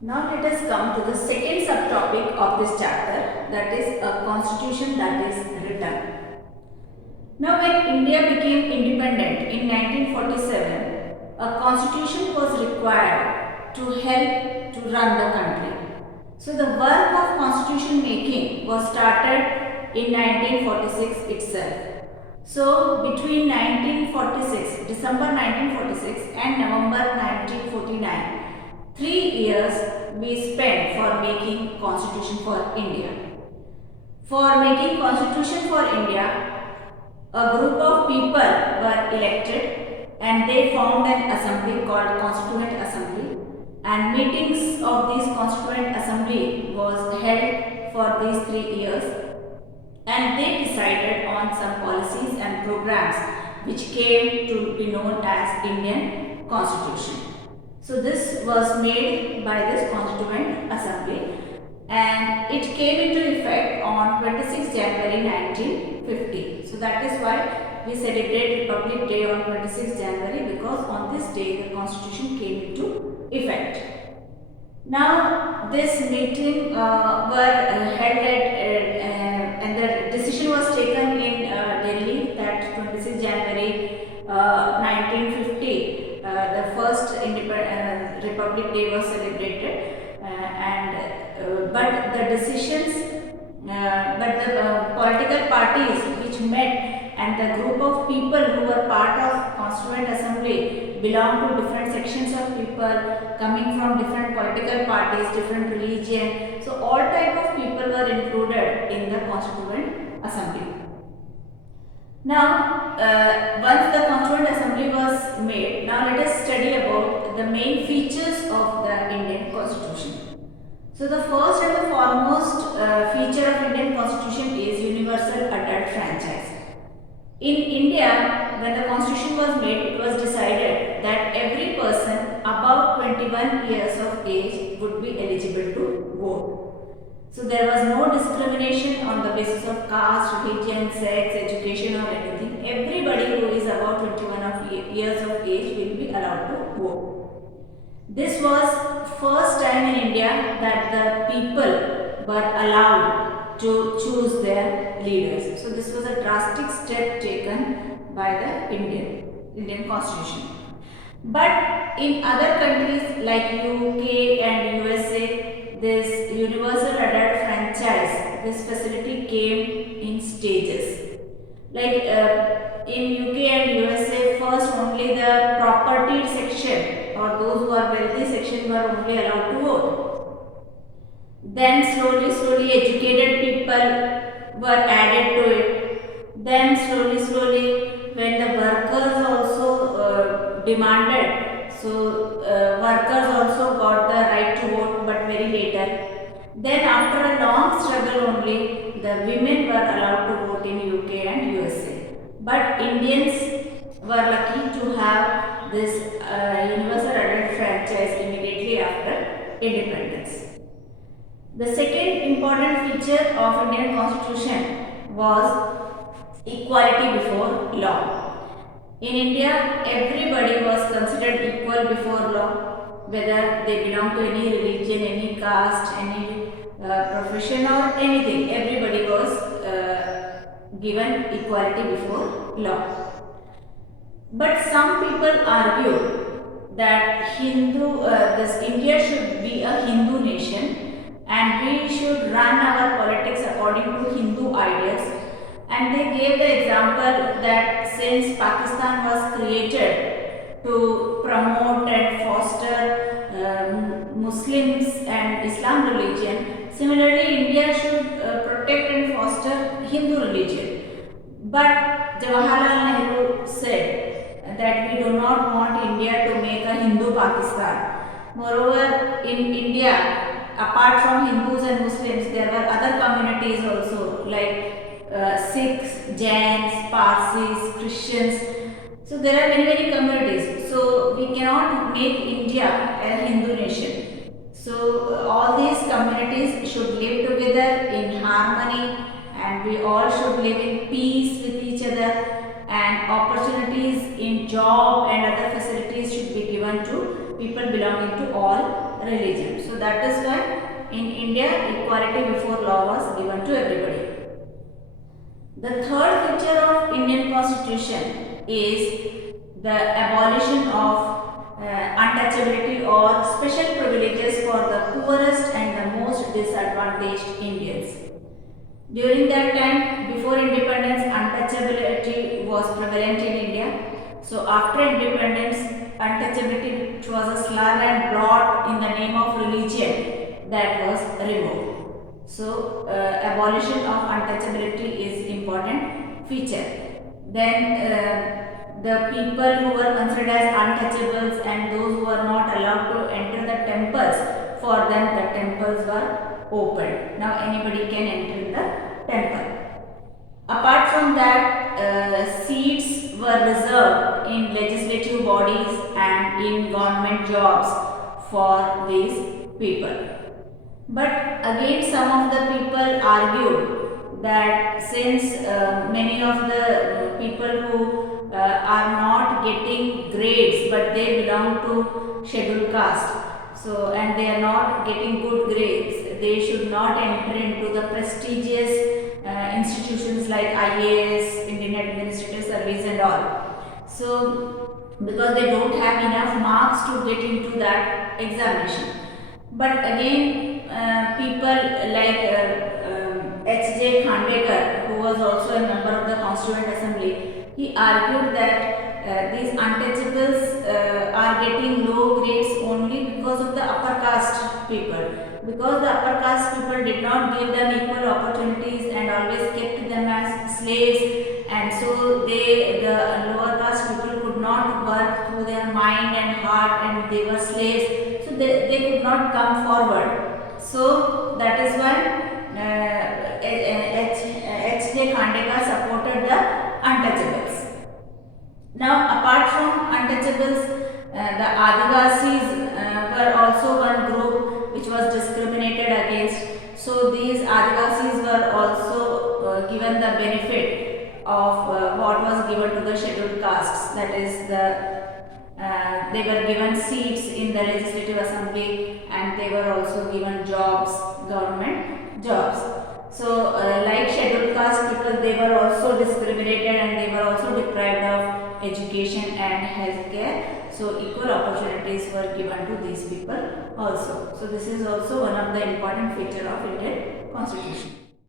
Now let us come to the second subtopic of this chapter, that is a constitution that is written. Now when India became independent in 1947, a constitution was required to help to run the country. So the work of constitution making was started in 1946 itself. So between 1946, December 1946 and November 1949, 3 years we spent for making constitution for India. For making constitution for India, a group of people were elected and they formed an assembly called Constituent Assembly, and meetings of this Constituent Assembly was held for these 3 years, and they decided on some policies and programs which came to be known as Indian Constitution. So this was made by this Constituent Assembly and it came into effect on 26 January 1950. So that is why we celebrate Republic Day on 26 January, because on this day the Constitution came into effect. Now this meeting were held at and the decision was taken in Delhi that 26 January 1950 the first Republic Day was celebrated, but the decisions, but the political parties which met and the group of people who were part of Constituent Assembly belong to different sections of people coming from different political parties, different religion. So all type of people were included in the Constituent Assembly. Now, once the Constituent Assembly was made, now let us study about the main features of the Indian Constitution. So the first and the foremost feature of Indian Constitution is universal adult franchise. In India, when the Constitution was made, it was decided that every person above 21 years of age would be eligible to vote. So there was no discrimination on the basis of caste, religion, sex, education or anything. Everybody who is above 21 years of age will be allowed to vote. This was first time in India that the people were allowed to choose their leaders. So this was a drastic step taken by the Indian Constitution. But in other countries like UK and USA, this universal adult franchise, this facility came in stages. Like in UK and USA, first only the propertied section or those who are wealthy section were only allowed to vote. Then slowly educated people were added to it. Then slowly when the workers also demanded, so workers also got the right to vote, but very later. Then after a long struggle only, the women were allowed to vote in UK and USA. But Indians were lucky to have this universal adult franchise immediately after independence. The second important feature of Indian Constitution was equality before law. In India, everybody was considered equal before law, whether they belong to any religion, any caste, any profession or anything. Everybody was given equality before law. But some people argue that this India should be a Hindu nation and we should run our politics according to Hindu ideas. And they gave the example that since Pakistan was created to promote and foster Muslims and Islam religion, similarly India should protect and foster Hindu religion. But Jawaharlal Nehru said that we do not want India to make a Hindu Pakistan. Moreover, in India, apart from Hindus and Muslims, there were other communities also like Sikhs, Jains, Parsis, Christians. So there are many communities. So we cannot make India a Hindu nation. So all these communities should live together in harmony, and we all should live in peace with each other, and opportunities in job and other facilities should be given to people belonging to all religion. So that is why in India equality before law was given to everybody. The third feature of Indian Constitution is the abolition of untouchability or special privileges for the poorest and the most disadvantaged Indians. During that time, before independence, untouchability was prevalent in India. So after independence, untouchability, which was a slur and brought in the name of religion, that was removed. So abolition of untouchability is important feature. Then the people who were considered as untouchables and those who were not allowed to enter the temples, for them the temples were opened. Now anybody can enter the temple. Apart from that, seats were reserved in legislative bodies and in government jobs for these people. But again, some of the people argued that since many of the people who are not getting grades but they belong to scheduled caste, so and they are not getting good grades, they should not enter into the prestigious institutions like IAS, Indian Administrative Service and all. So because they don't have enough marks to get into that examination. But again, people like H.J. Khandekar, who was also a member of the Constituent Assembly, he argued that these untouchables are getting low grades only because of the upper caste people. Because the upper caste people did not give them equal opportunities and always kept them as slaves, and so the lower caste people could not work through their mind and heart, and they were slaves, so they could not come forward. So that is why H.J. Khandekar supported the untouchables. Now apart from untouchables, the Adivasis were also one group which was discriminated against. So these Adivasis were also given the benefit of what was given to the scheduled castes, that is they were given seats in the legislative assembly and they were also given jobs, government jobs. So like scheduled caste people, they were also discriminated and they were also deprived of education and healthcare. So equal opportunities were given to these people also. So this is also one of the important feature of Indian Constitution.